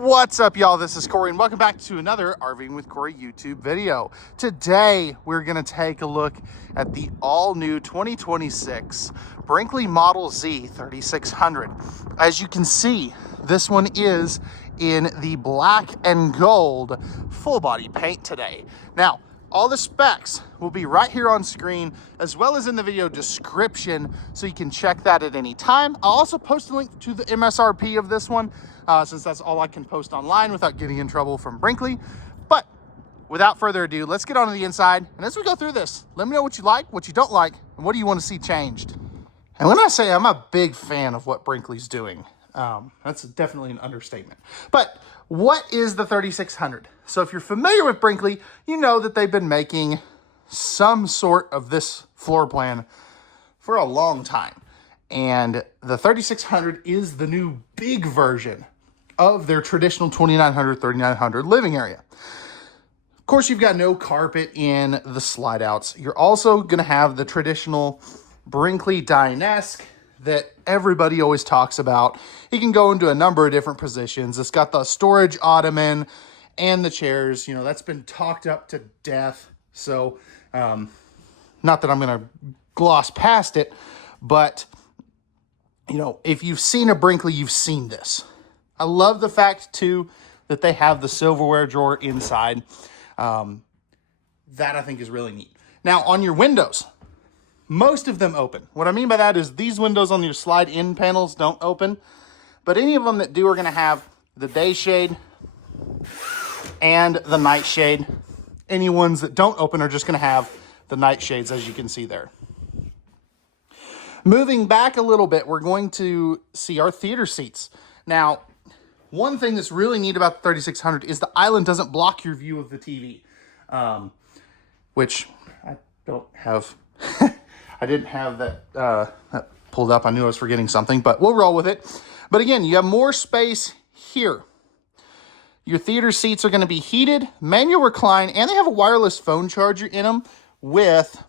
What's up, y'all? This is Corey, and welcome back to another RVing with Corey YouTube video. Today, we're going to take a look at the all-new 2026 Brinkley Model Z 3600. As you can see, this one is in the black and gold full-body paint today. Now, all the specs will be right here on screen, as well as in the video description, so you can check that at any time. I'll also post a link to the MSRP of this one, since that's all I can post online without getting in trouble from Brinkley. But without further ado, let's get on to the inside. And as we go through this, let me know what you like, what you don't like, and what do you want to see changed. And when I say I'm a big fan of what Brinkley's doing, that's definitely an understatement. But what is the 3600? So if you're familiar with Brinkley, you know that they've been making some sort of this floor plan for a long time. And the 3600 is the new big version of their traditional 2900, 3900 living area. Of course, you've got no carpet in the slide outs. You're also going to have the traditional Brinkley dinette that everybody always talks about. It can go into a number of different positions. It's got the storage ottoman and the chairs. You know, that's been talked up to death. So, not that I'm going to gloss past it, but, you know, if you've seen a Brinkley, you've seen this. I love the fact, too, that they have the silverware drawer inside. That, I think, is really neat. Now, on your windows, most of them open. What I mean by that is these windows on your slide-in panels don't open, but any of them that do are going to have the day shade and the night shade. Any ones that don't open are just going to have the night shades, as you can see there. Moving back a little bit, we're going to see our theater seats. Now, one thing that's really neat about the 3600 is the island doesn't block your view of the TV, which I don't have. I didn't have that pulled up. I knew I was forgetting something, but we'll roll with it. But again, you have more space here. Your theater seats are going to be heated, manual recline, and they have a wireless phone charger in them with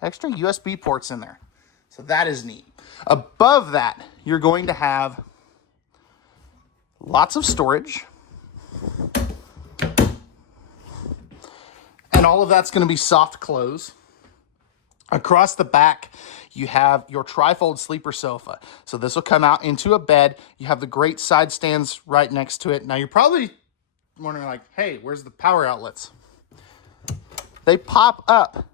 extra USB ports in there. So that is neat. Above that, you're going to have lots of storage. And all of that's going to be soft close. Across the back, you have your trifold sleeper sofa. So this will come out into a bed. You have the great side stands right next to it. Now you're probably wondering like, hey, where's the power outlets? They pop up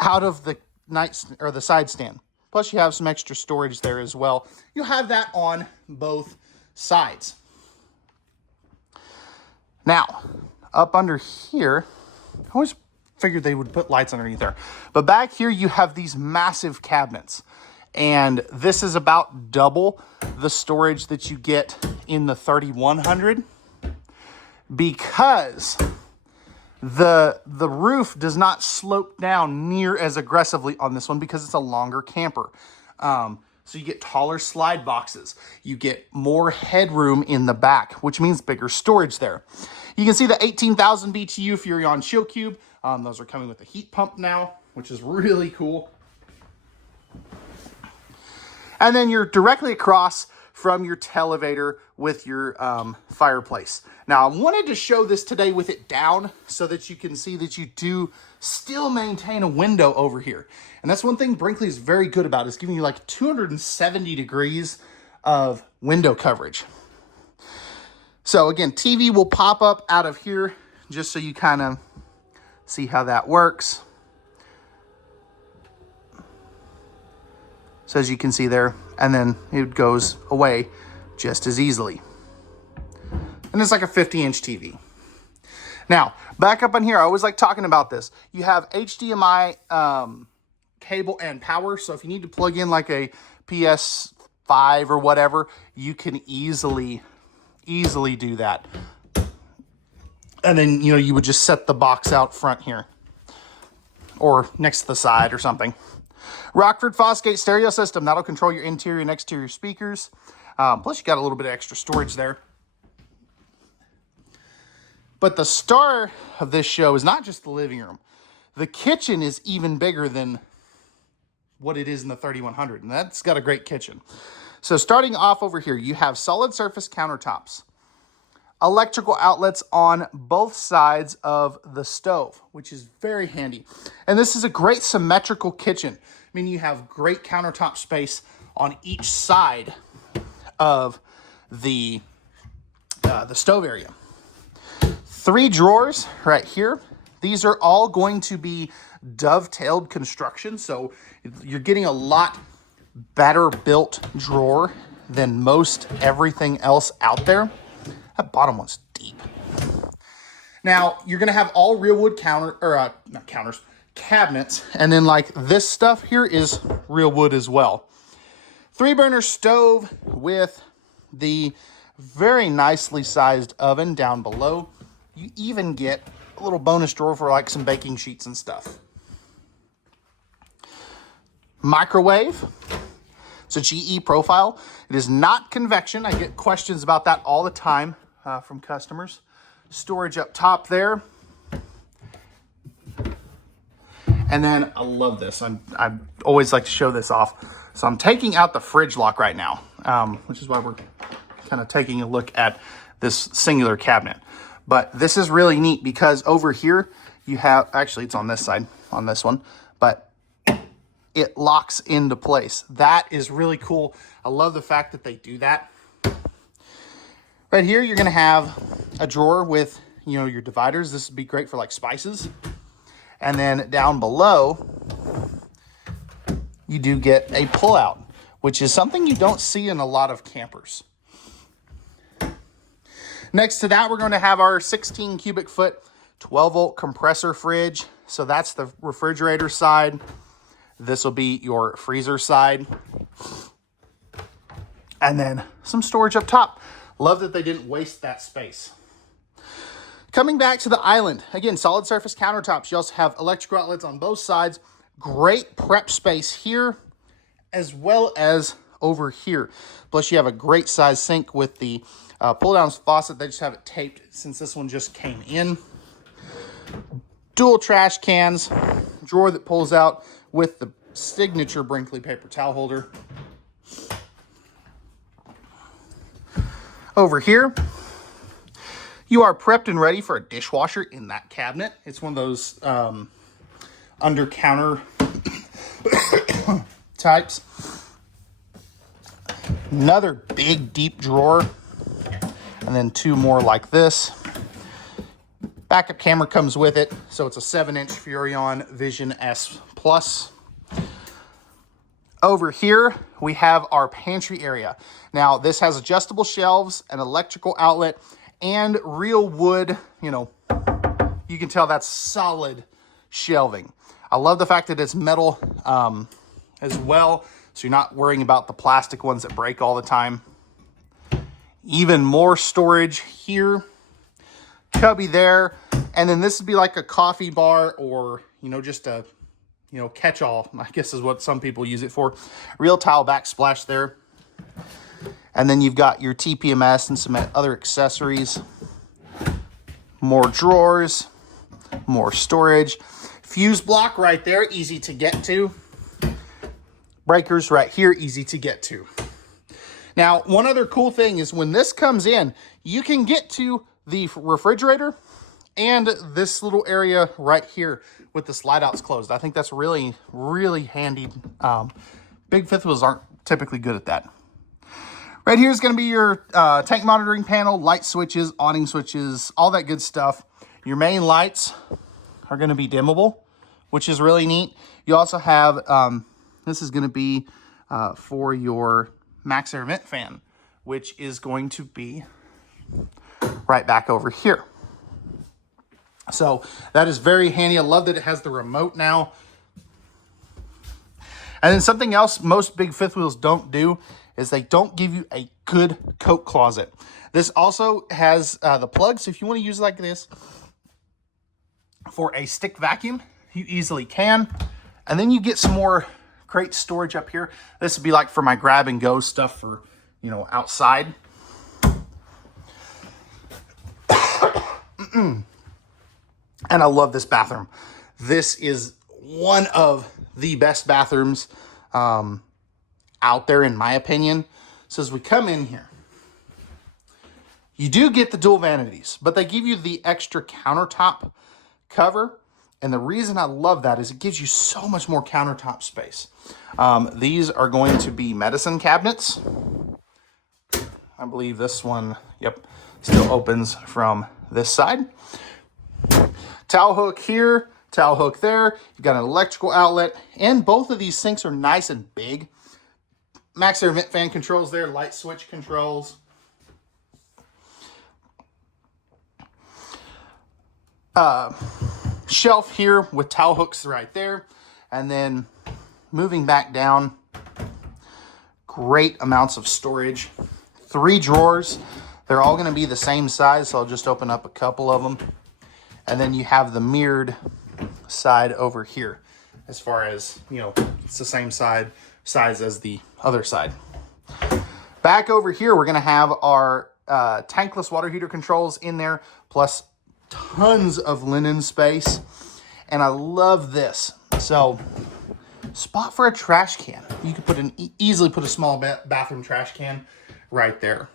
out of the the side stand. Plus you have some extra storage there as well. You'll have that on both sides. Now, up under here, I always figured they would put lights underneath there. But back here, you have these massive cabinets. And this is about double the storage that you get in the 3100 because the roof does not slope down near as aggressively on this one because it's a longer camper. So you get taller slide boxes. You get more headroom in the back, which means bigger storage there. You can see the 18,000 BTU Furrion Chill Cube. Those are coming with a heat pump now, which is really cool. And then you're directly across from your televator with your fireplace. Now, I wanted to show this today with it down so that you can see that you do still maintain a window over here. And that's one thing Brinkley is very good about, is giving you like 270 degrees of window coverage. So again, TV will pop up out of here just so you kind of see how that works. So as you can see there, and then it goes away just as easily. And it's like a 50-inch TV. Now, back up on here, I always like talking about this. You have HDMI cable and power, so if you need to plug in like a PS5 or whatever, you can easily do that. And then, you know, you would just set the box out front here or next to the side or something. Rockford Fosgate stereo system. That'll control your interior and exterior speakers. Plus, you got a little bit of extra storage there. But the star of this show is not just the living room. The kitchen is even bigger than what it is in the 3100, and that's got a great kitchen. So starting off over here, you have solid surface countertops. electrical outlets on both sides of the stove, which is very handy. And this is a great symmetrical kitchen. I mean, you have great countertop space on each side of the stove area. 3 drawers right here. These are all going to be dovetailed construction, so you're getting a lot better built drawer than most everything else out there. That bottom one's deep. Now, you're going to have all real wood cabinets, and then like this stuff here is real wood as well. 3-burner stove with the very nicely sized oven down below. You even get a little bonus drawer for like some baking sheets and stuff. Microwave. It's a GE profile. It is not convection. I get questions about that all the time from customers. Storage up top there. And then I love this. I always like to show this off. So I'm taking out the fridge lock right now, which is why we're kind of taking a look at this singular cabinet. But this is really neat because over here you have, actually it's on this side, on this one, but it locks into place. That is really cool. I love the fact that they do that. Right here, you're gonna have a drawer with, you know, your dividers. This would be great for like spices. And then down below, you do get a pullout, which is something you don't see in a lot of campers. Next to that, we're going to have our 16 cubic foot, 12 volt compressor fridge. So that's the refrigerator side. This will be your freezer side. And then some storage up top. Love that they didn't waste that space. Coming back to the island, again, solid surface countertops. You also have electrical outlets on both sides. Great prep space here, as well as over here. Plus, you have a great size sink with the pull-down faucet. They just have it taped since this one just came in. Dual trash cans, drawer that pulls out with the signature Brinkley paper towel holder. Over here, you are prepped and ready for a dishwasher in that cabinet. It's one of those under counter types. Another big deep drawer, and then 2 more like this. Backup camera comes with it, so it's a 7-inch Furrion Vision S Plus. Over here, we have our pantry area. Now, this has adjustable shelves, an electrical outlet, and real wood, you know, you can tell that's solid shelving. I love the fact that it's metal as well, so you're not worrying about the plastic ones that break all the time. Even more storage here. Cubby there. And then this would be like a coffee bar or, you know, just a, you know, catch-all, I guess is what some people use it for. Real tile backsplash there. And then you've got your TPMS and some other accessories. More drawers, more storage. Fuse block right there, easy to get to. Breakers right here, easy to get to. Now, one other cool thing is when this comes in, you can get to the refrigerator and this little area right here with the slide outs closed. I think that's really, really handy. Big fifth wheels aren't typically good at that. Right here is going to be your tank monitoring panel, light switches, awning switches, all that good stuff. Your main lights are going to be dimmable, which is really neat. You also have, this is going to be for your max air vent fan, which is going to be right back over here. So that is very handy. I love that it has the remote now. And then something else most big fifth wheels don't do is they don't give you a good coat closet. This also has the plug, so if you want to use it like this for a stick vacuum, you easily can. And then you get some more crate storage up here. This would be like for my grab and go stuff for, you know, outside. And I love this bathroom. This is one of the best bathrooms out there, in my opinion. So as we come in here, You do get the dual vanities, but they give you the extra countertop cover. And the reason I love that is it gives you so much more countertop space. These are going to be medicine cabinets. I believe this one, yep, still opens from this side. Towel hook here, towel hook there. You've got an electrical outlet, and both of these sinks are nice and big. Max air vent fan controls there, light switch controls. Shelf here with towel hooks right there. And then moving back down, great amounts of storage. 3 drawers. They're all going to be the same size, so I'll just open up a couple of them. And then you have the mirrored side over here. As far as, you know, it's the same size as the other side. Back over here, we're going to have our tankless water heater controls in there, plus tons of linen space. And I love this. So, spot for a trash can. You could easily put a small bathroom trash can right there.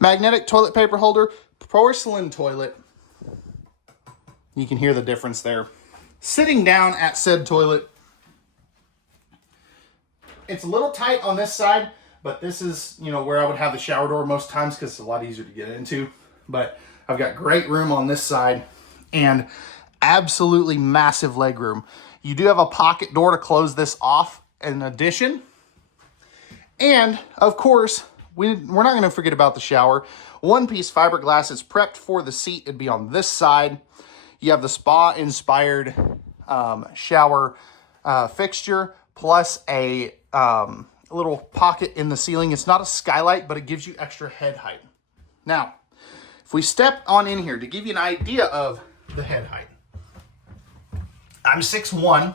Magnetic toilet paper holder, porcelain toilet. You can hear the difference there. Sitting down at said toilet. It's a little tight on this side, but this is, you know, where I would have the shower door most times because it's a lot easier to get into. But I've got great room on this side and absolutely massive leg room. You do have a pocket door to close this off in addition. And of course, we're not going to forget about the shower. One-piece fiberglass is prepped for the seat. It'd be on this side. You have the spa-inspired shower fixture, plus a little pocket in the ceiling. It's not a skylight, but it gives you extra head height. Now, if we step on in here to give you an idea of the head height. I'm 6'1".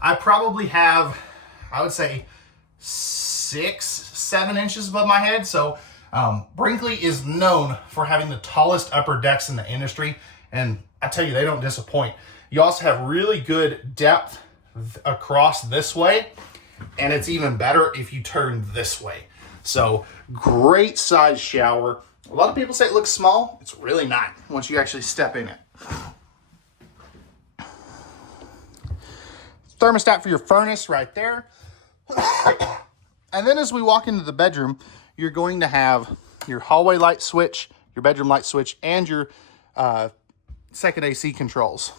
I probably have, I would say, 6-7 inches above my head. So Brinkley is known for having the tallest upper decks in the industry. And I tell you, they don't disappoint. You also have really good depth across this way. And it's even better if you turn this way. So great size shower. A lot of people say it looks small. It's really not once you actually step in it. Thermostat for your furnace right there. And then as we walk into the bedroom, you're going to have your hallway light switch, your bedroom light switch, and your second AC controls.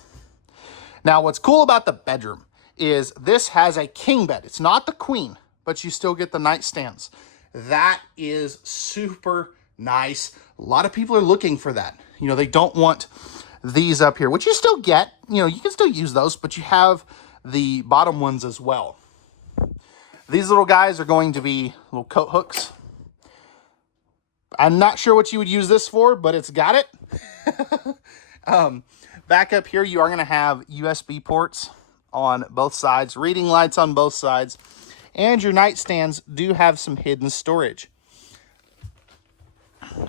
Now, what's cool about the bedroom is this has a king bed. It's not the queen, but you still get the nightstands. That is super nice. A lot of people are looking for that. You know, they don't want these up here, which you still get. You know, you can still use those, but you have the bottom ones as well. These little guys are going to be little coat hooks. I'm not sure what you would use this for, but it's got it. Back up here, you are going to have USB ports on both sides, reading lights on both sides, and your nightstands do have some hidden storage.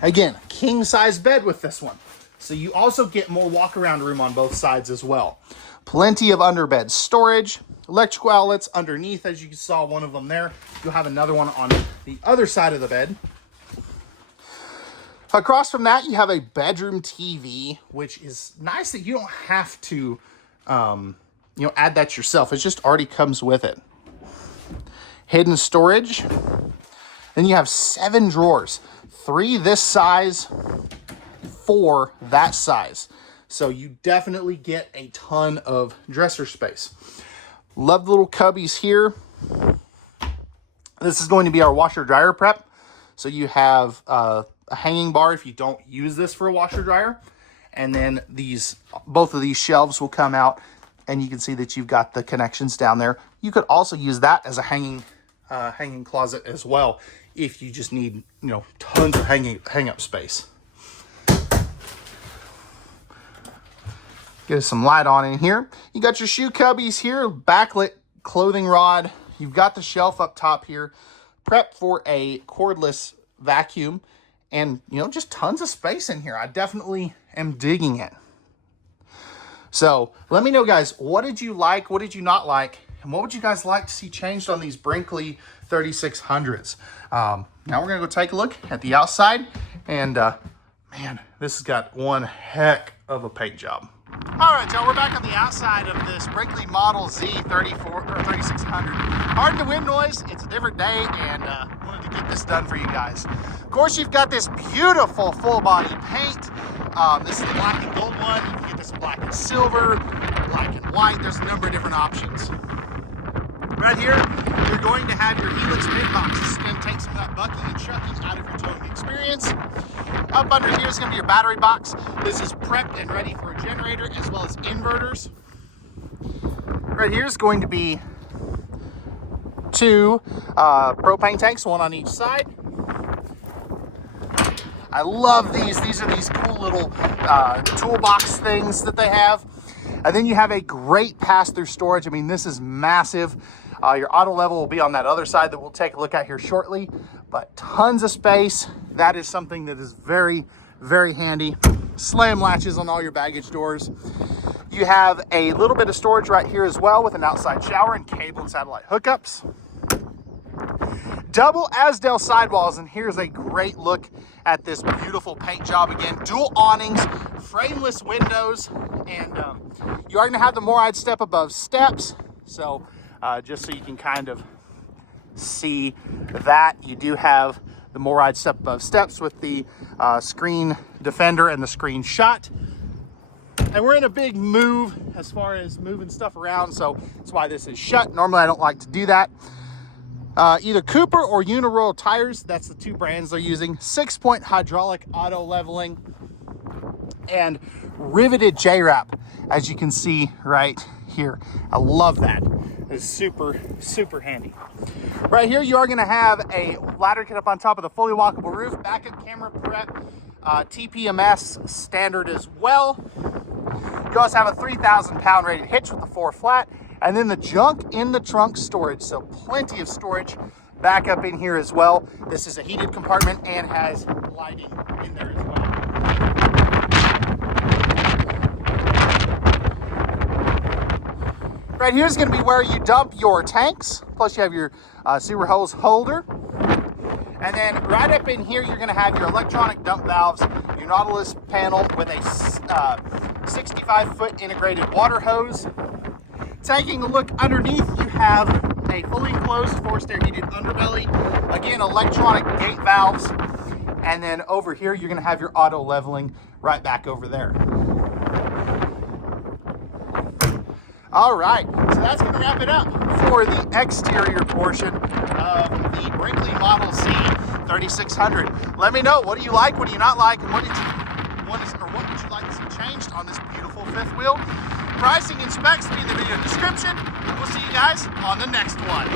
Again, king size bed with this one. So you also get more walk around room on both sides as well. Plenty of underbed storage, electrical outlets underneath, as you saw one of them there. You'll have another one on the other side of the bed. Across from that, you have a bedroom TV, which is nice that you don't have to, add that yourself. It just already comes with it. Hidden storage. Then you have 7 drawers, 3 this size, 4 that size. So you definitely get a ton of dresser space. Love the little cubbies here. This is going to be our washer dryer prep. So you have a hanging bar if you don't use this for a washer dryer. And then both of these shelves will come out, and you can see that you've got the connections down there. You could also use that as a hanging closet as well if you just need, tons of hang up space. Get some light on in here. You got your shoe cubbies here, backlit clothing rod. You've got the shelf up top here, prepped for a cordless vacuum, and just tons of space in here. I definitely am digging it. So let me know, guys, what did you like? What did you not like? And what would you guys like to see changed on these Brinkley 3600s? Now we're gonna go take a look at the outside, and man, this has got one heck of a paint job. All right, y'all, we're back on the outside of this Brinkley Model Z 3600. Pardon the wind noise, it's a different day, and wanted to get this done for you guys. Of course, you've got this beautiful full body paint. This is the black and gold one. You can get this in black and silver, black and white. There's a number of different options. Right here, you're going to have your Helix mid box. This is going to take some of that bucking and chucking out of your towing experience. Up under here is going to be your battery box. This is prepped and ready for a generator as well as inverters. Right here is going to be two propane tanks, one on each side. I love these. These are these cool little toolbox things that they have. And then you have a great pass-through storage. I mean, this is massive. Your auto level will be on that other side that we'll take a look at here shortly, but tons of space. That is something that is very, very handy. Slam latches on all your baggage doors. You have a little bit of storage right here as well with an outside shower and cable and satellite hookups. Double Asdale sidewalls, and here's a great look at this beautiful paint job again. Dual awnings, frameless windows, and you are going to have the Moride step above steps. So just so you can kind of see that, you do have the Moride step above steps with the screen defender and the screen shot. And we're in a big move as far as moving stuff around, so that's why this is shut. Normally I don't like to do that. Either Cooper or Uniroyal tires, that's the two brands they're using. 6-point hydraulic auto leveling and riveted J-wrap, as you can see right here. I love that. It's super, super handy. Right here, you are going to have a ladder kit up on top of the fully walkable roof, backup camera prep, TPMS standard as well. You also have a 3,000-pound rated hitch with the 4 flat, and then the junk in the trunk storage. So plenty of storage back up in here as well. This is a heated compartment and has lighting in there as well. Right here is going to be where you dump your tanks. Plus you have your sewer hose holder. And then right up in here, you're going to have your electronic dump valves, your Nautilus panel with a 65-foot integrated water hose. Taking a look underneath, you have a fully enclosed forced air heated underbelly. Again, electronic gate valves. And then over here, you're going to have your auto leveling right back over there. All right, so that's going to wrap it up for the exterior portion of the Brinkley Model Z 3600. Let me know, what do you like, what do you not like, and what would you like to see changed on this beautiful fifth wheel? Pricing and specs will be in the video description. We'll see you guys on the next one.